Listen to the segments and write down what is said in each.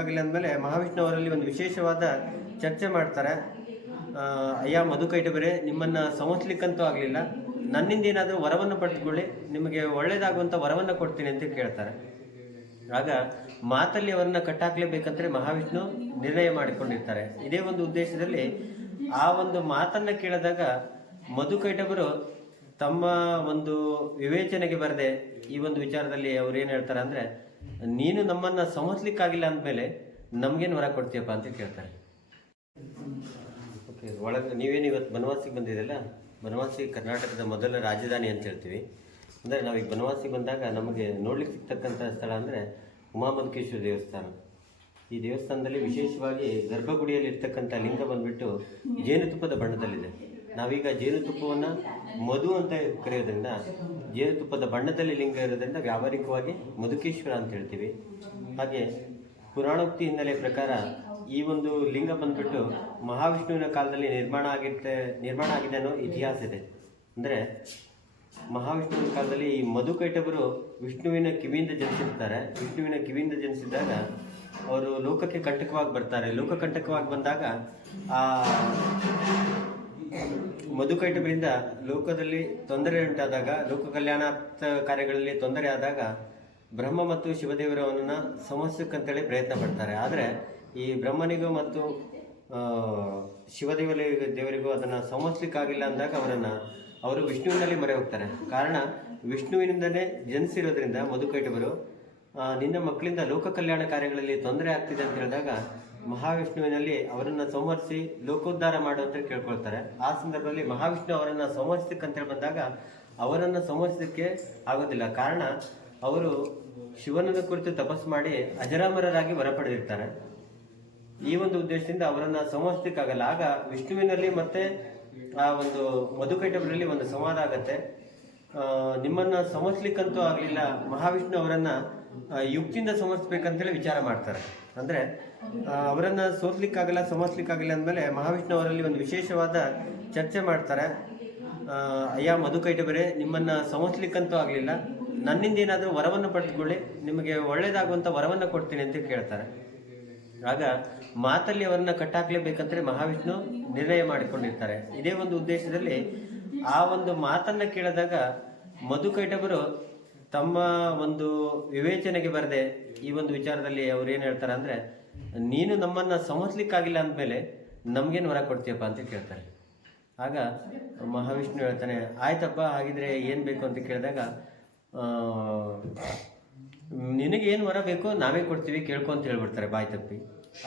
ಆಗಲಿ ಅಂದಮೇಲೆ ಮಹಾವಿಷ್ಣು ಅವರಲ್ಲಿ ಒಂದು ವಿಶೇಷವಾದ ಚರ್ಚೆ ಮಾಡ್ತಾರೆ. ಅಯ್ಯ ಮಧುಕೈಟಬರೆ ನಿಮ್ಮನ್ನು ಸಂವತ್ಲಿಕ್ಕಂತೂ ಆಗಲಿಲ್ಲ. ನನ್ನಿಂದ ಏನಾದರೂ ವರವನ್ನು ಪಡೆದುಕೊಳ್ಳಿ, ನಿಮಗೆ ಒಳ್ಳೆಯದಾಗುವಂಥ ವರವನ್ನು ಕೊಡ್ತೀನಿ ಅಂತ ಕೇಳ್ತಾರೆ. ಆಗ ಮಾತಲ್ಲಿ ಅವರನ್ನು ಕಟ್ಟಾಕ್ಲೇಬೇಕಂದ್ರೆ ಮಹಾವಿಷ್ಣು ನಿರ್ಣಯ ಮಾಡಿಕೊಂಡಿರ್ತಾರೆ. ಇದೇ ಒಂದು ಉದ್ದೇಶದಲ್ಲಿ ಆ ಒಂದು ಮಾತನ್ನು ಕೇಳಿದಾಗ ಮಧುಕೈಟಬರು ತಮ್ಮ ಒಂದು ವಿವೇಚನೆಗೆ ಬರದೆ ಈ ಒಂದು ವಿಚಾರದಲ್ಲಿ ಅವ್ರು ಏನು ಹೇಳ್ತಾರೆ ಅಂದ್ರೆ ನೀನು ನಮ್ಮನ್ನ ಸಂಹರಿಸ್ಲಿಕ್ಕಾಗಿಲ್ಲ ಅಂದಮೇಲೆ ನಮ್ಗೇನು ವರ ಕೊಡ್ತೀಯಪ್ಪ ಅಂತ ಕೇಳ್ತಾರೆ. ಓಕೆ ಒಳಗೆ ನೀವೇನು ಇವತ್ತು ಬನವಾಸಿಗೆ ಬಂದಿದ್ದಲ್ಲ ಬನವಾಸಿ ಕರ್ನಾಟಕದ ಮೊದಲ ರಾಜಧಾನಿ ಅಂತ ಹೇಳ್ತೀವಿ. ಅಂದರೆ ನಾವೀಗ ಬನವಾಸಿಗೆ ಬಂದಾಗ ನಮಗೆ ನೋಡ್ಲಿಕ್ಕೆ ಸಿಗ್ತಕ್ಕಂಥ ಸ್ಥಳ ಅಂದರೆ ಉಮಾಮಂತಕೇಶ್ವರ ದೇವಸ್ಥಾನ. ಈ ದೇವಸ್ಥಾನದಲ್ಲಿ ವಿಶೇಷವಾಗಿ ಗರ್ಭಗುಡಿಯಲ್ಲಿ ಇರ್ತಕ್ಕಂಥ ಲಿಂಗ ಬಂದ್ಬಿಟ್ಟು ಜೇನುತುಪ್ಪದ ಬಣ್ಣದಲ್ಲಿದೆ. ನಾವೀಗ ಜೇನುತುಪ್ಪವನ್ನು ಮಧು ಅಂತ ಕರೆಯೋದ್ರಿಂದ ಜೇನುತುಪ್ಪದ ಬಣ್ಣದಲ್ಲಿ ಲಿಂಗ ಇರೋದ್ರಿಂದ ವ್ಯಾವಹಾರಿಕವಾಗಿ ಮಧುಕೇಶ್ವರ ಅಂತ ಹೇಳ್ತೀವಿ. ಹಾಗೆ ಪುರಾಣೋಕ್ತಿ ಹಿನ್ನೆಲೆ ಪ್ರಕಾರ ಈ ಒಂದು ಲಿಂಗ ಬಂದ್ಬಿಟ್ಟು ಮಹಾವಿಷ್ಣುವಿನ ಕಾಲದಲ್ಲಿ ನಿರ್ಮಾಣ ಆಗಿರ್ತ ನಿರ್ಮಾಣ ಆಗಿದೆ ಅನ್ನೋ ಇತಿಹಾಸ ಇದೆ. ಅಂದರೆ ಮಹಾವಿಷ್ಣುವಿನ ಕಾಲದಲ್ಲಿ ಈ ಮಧುಕೈಟವರು ವಿಷ್ಣುವಿನ ಕಿವಿಯಿಂದ ಜನಿಸಿರ್ತಾರೆ. ವಿಷ್ಣುವಿನ ಕಿವಿಯಿಂದ ಜನಿಸಿದಾಗ ಅವರು ಲೋಕಕ್ಕೆ ಕಂಟಕವಾಗಿ ಬರ್ತಾರೆ. ಲೋಕಕಂಟಕವಾಗಿ ಬಂದಾಗ ಆ ಮಧುಕೈಟಬರಿಂದ ಲೋಕದಲ್ಲಿ ತೊಂದರೆ ಉಂಟಾದಾಗ ಲೋಕ ಕಲ್ಯಾಣಾರ್ಥ ಕಾರ್ಯಗಳಲ್ಲಿ ತೊಂದರೆ ಆದಾಗ ಬ್ರಹ್ಮ ಮತ್ತು ಶಿವದೇವರವನ್ನ ಸಮಸ್ಯಕ್ಕಂತೇಳಿ ಪ್ರಯತ್ನ ಪಡ್ತಾರೆ. ಆದರೆ ಈ ಬ್ರಹ್ಮನಿಗೂ ಮತ್ತು ಶಿವದೇವ ದೇವರಿಗೂ ಅದನ್ನು ಸಮಸ್ಲಿಕ್ಕಾಗಿಲ್ಲ ಅಂದಾಗ ಅವರನ್ನು ಅವರು ವಿಷ್ಣುವಿನಲ್ಲಿ ಮೊರೆ ಹೋಗ್ತಾರೆ. ಕಾರಣ ವಿಷ್ಣುವಿನಿಂದಲೇ ಜನಿಸಿರೋದ್ರಿಂದ ಮಧುಕೈಟವರು ನಿನ್ನ ಮಕ್ಕಳಿಂದ ಲೋಕ ಕಲ್ಯಾಣ ಕಾರ್ಯಗಳಲ್ಲಿ ತೊಂದರೆ ಆಗ್ತಿದೆ ಅಂತ ಹೇಳಿದಾಗ ಮಹಾವಿಷ್ಣುವಿನಲ್ಲಿ ಅವರನ್ನು ಸಂವರಿಸಿ ಲೋಕೋದ್ಧಾರ ಮಾಡು ಅಂತ ಕೇಳ್ಕೊಳ್ತಾರೆ. ಆ ಸಂದರ್ಭದಲ್ಲಿ ಮಹಾವಿಷ್ಣು ಅವರನ್ನು ಸಂವರಿಸಕ್ಕಂತೇಳಿ ಬಂದಾಗ ಅವರನ್ನು ಸಂವರಿಸಲಿಕ್ಕೆ ಆಗೋದಿಲ್ಲ. ಕಾರಣ ಅವರು ಶಿವನನ್ನು ಕುರಿತು ತಪಸ್ಸು ಮಾಡಿ ಅಜರಾಮರರಾಗಿ ವರ ಪಡೆದಿರ್ತಾರೆ ಈ ಒಂದು ಉದ್ದೇಶದಿಂದ ಅವರನ್ನ ಸಂವರಿಸಲಿಕ್ಕಾಗಲ್ಲ ಆಗ ವಿಷ್ಣುವಿನಲ್ಲಿ ಮತ್ತೆ ಆ ಒಂದು ಮಧುಕೈಟಬರಲ್ಲಿ ಒಂದು ಸಂವಾದ ಆಗತ್ತೆ. ನಿಮ್ಮನ್ನ ಸಮರ್ಸ್ಲಿಕ್ಕಂತೂ ಆಗಲಿಲ್ಲ. ಮಹಾವಿಷ್ಣು ಅವರನ್ನ ಯುಕ್ತಿಯಿಂದ ಹೇಳಿ ವಿಚಾರ ಮಾಡ್ತಾರೆ. ಅಂದ್ರೆ ಅವರನ್ನು ಸೋತ್ಲಿಕ್ಕಾಗಲ್ಲ, ಸಮರ್ಸ್ಲಿಕ್ಕಾಗಲ್ಲ ಅಂದಮೇಲೆ ಮಹಾವಿಷ್ಣು ಅವರಲ್ಲಿ ಒಂದು ವಿಶೇಷವಾದ ಚರ್ಚೆ ಮಾಡ್ತಾರೆ. ಅಯ್ಯ ಮಧುಕೈಟಬರೆ ನಿಮ್ಮನ್ನ ಸಮರ್ಸ್ಲಿಕ್ಕಂತೂ ಆಗಲಿಲ್ಲ. ನನ್ನಿಂದ ಏನಾದರೂ ವರವನ್ನು ಪಡೆದುಕೊಳ್ಳಿ. ನಿಮಗೆ ಒಳ್ಳೆಯದಾಗುವಂಥ ವರವನ್ನು ಕೊಡ್ತೀನಿ ಅಂತ ಕೇಳ್ತಾರೆ. ಆಗ ಮಾತಲ್ಲಿ ಅವರನ್ನ ಕಟ್ಟಾಕ್ಲೇಬೇಕಂದ್ರೆ ಮಹಾವಿಷ್ಣು ನಿರ್ಣಯ ಮಾಡಿಕೊಂಡಿರ್ತಾರೆ. ಇದೇ ಒಂದು ಉದ್ದೇಶದಲ್ಲಿ ಆ ಒಂದು ಮಾತನ್ನ ಕೇಳಿದಾಗ ಮಧುಕೈಟಬರು ತಮ್ಮ ಒಂದು ವಿವೇಚನೆಗೆ ಬರದೆ ಈ ಒಂದು ವಿಚಾರದಲ್ಲಿ ಅವ್ರು ಏನು ಹೇಳ್ತಾರೆ ಅಂದ್ರೆ ನೀನು ನಮ್ಮನ್ನ ಸಮರ್ಸ್ಲಿಕ್ಕಾಗಿಲ್ಲ ಅಂದ್ಮೇಲೆ ನಮ್ಗೇನು ವರ ಕೊಡ್ತೀಯಪ್ಪ ಅಂತ ಕೇಳ್ತಾರೆ. ಆಗ ಮಹಾವಿಷ್ಣು ಹೇಳ್ತಾನೆ ಆಯ್ತಪ್ಪ ಹಾಗಿದ್ರೆ ಏನು ಬೇಕು ಅಂತ ಕೇಳಿದಾಗ ಆ, ನಿನಗೆ ಏನು ವರ ಬೇಕೋ ನಾವೇ ಕೊಡ್ತೀವಿ ಕೇಳ್ಕೊ ಅಂತ ಹೇಳ್ಬಿಡ್ತಾರೆ ಬಾಯ್ ತಪ್ಪಿ.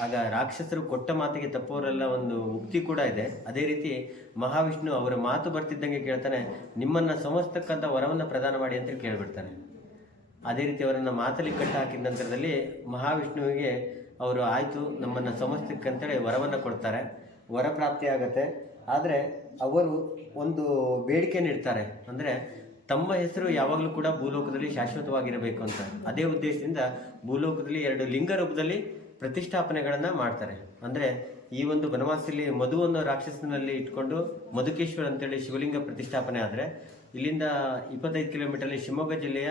ಆಗ ರಾಕ್ಷಸರು ಕೊಟ್ಟ ಮಾತಿಗೆ ತಪ್ಪೋರೆಲ್ಲ ಒಂದು ಉಕ್ತಿ ಕೂಡ ಇದೆ. ಅದೇ ರೀತಿ ಮಹಾವಿಷ್ಣು ಅವರ ಮಾತು ಬರ್ತಿದ್ದಂಗೆ ಕೇಳ್ತಾನೆ, ನಿಮ್ಮನ್ನ ಸಮಸ್ತಕ್ಕಂಥ ವರವನ್ನು ಪ್ರದಾನ ಮಾಡಿ ಅಂತ ಕೇಳಿಬಿಡ್ತಾನೆ. ಅದೇ ರೀತಿ ಅವರನ್ನ ಮಾತಲ್ಲಿ ಕಟ್ಟ ಹಾಕಿದ ನಂತರದಲ್ಲಿ ಮಹಾವಿಷ್ಣುವಿಗೆ ಅವರು, ಆಯಿತು, ನಮ್ಮನ್ನ ಸಮಸ್ತಕ್ಕಂತೇಳಿ ವರವನ್ನು ಕೊಡ್ತಾರೆ, ವರ ಪ್ರಾಪ್ತಿ ಆಗತ್ತೆ. ಆದರೆ ಅವರು ಒಂದು ಬೇಡಿಕೆಯನ್ನು ಇಡ್ತಾರೆ. ಅಂದರೆ ತಮ್ಮ ಹೆಸರು ಯಾವಾಗಲೂ ಕೂಡ ಭೂಲೋಕದಲ್ಲಿ ಶಾಶ್ವತವಾಗಿರಬೇಕು ಅಂತ. ಅದೇ ಉದ್ದೇಶದಿಂದ ಭೂಲೋಕದಲ್ಲಿ ಎರಡು ಲಿಂಗ ರೂಪದಲ್ಲಿ ಪ್ರತಿಷ್ಠಾಪನೆಗಳನ್ನು ಮಾಡ್ತಾರೆ. ಅಂದರೆ ಈ ಒಂದು ಬನವಾಸಿಯಲ್ಲಿ ಮಧು ರಾಕ್ಷಸನಲ್ಲಿ ಇಟ್ಕೊಂಡು ಮಧುಕೇಶ್ವರ ಅಂತೇಳಿ ಶಿವಲಿಂಗ ಪ್ರತಿಷ್ಠಾಪನೆ ಆದರೆ, ಇಲ್ಲಿಂದ ಇಪ್ಪತ್ತೈದು ಕಿಲೋಮೀಟರ್ಲಿ ಶಿವಮೊಗ್ಗ ಜಿಲ್ಲೆಯ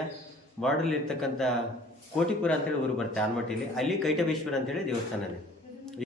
ವಾರ್ಡಲ್ಲಿ ಇರ್ತಕ್ಕಂಥ ಕೋಟಿಪುರ ಅಂತೇಳಿ ಊರು ಬರುತ್ತೆ ಆನ್ಮಟ್ಟಿಲಿ. ಅಲ್ಲಿ ಕೈಟಬೇಶ್ವರ ಅಂತೇಳಿ ದೇವಸ್ಥಾನ ಇದೆ.